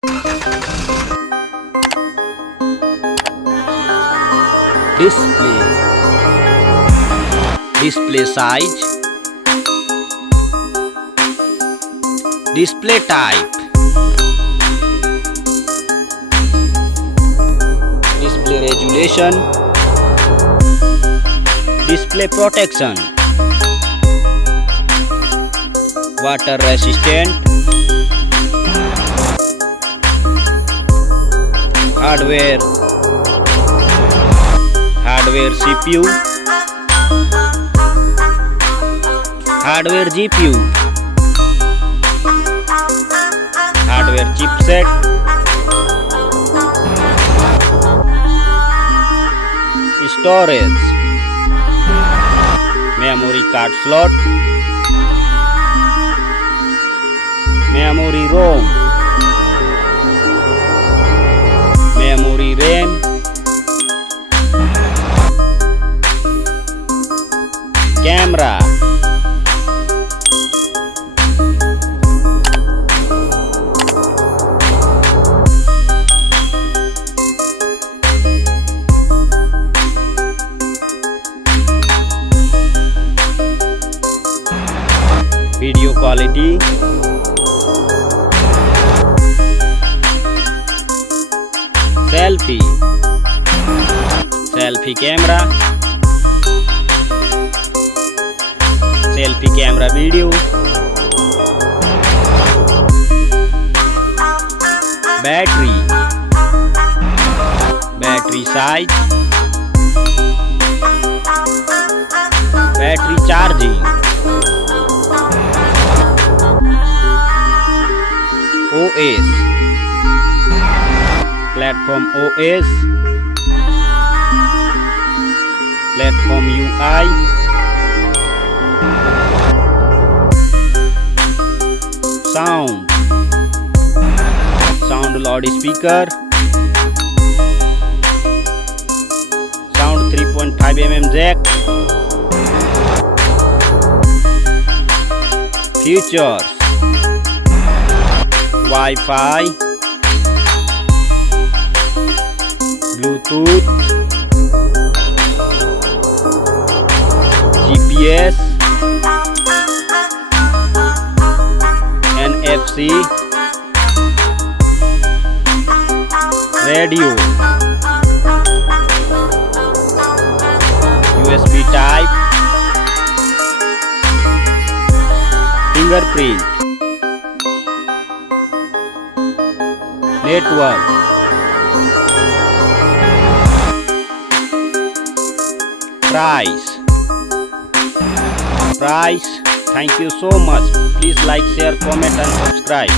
Display. Display size. Display type. Display resolution. Display protection. Water resistant. Hardware CPU, hardware GPU, hardware chipset, storage, memory card slot, memory ROM, memory RAM, camera, video quality, selfie camera, selfie camera video, battery size, battery charging, OS, platform OS, platform UI, sound loudspeaker, sound 3.5mm jack, features, Wi-Fi, Bluetooth, GPS, NFC, radio, USB type, fingerprint, network, price. Thank you so much. Please like, share, comment and subscribe.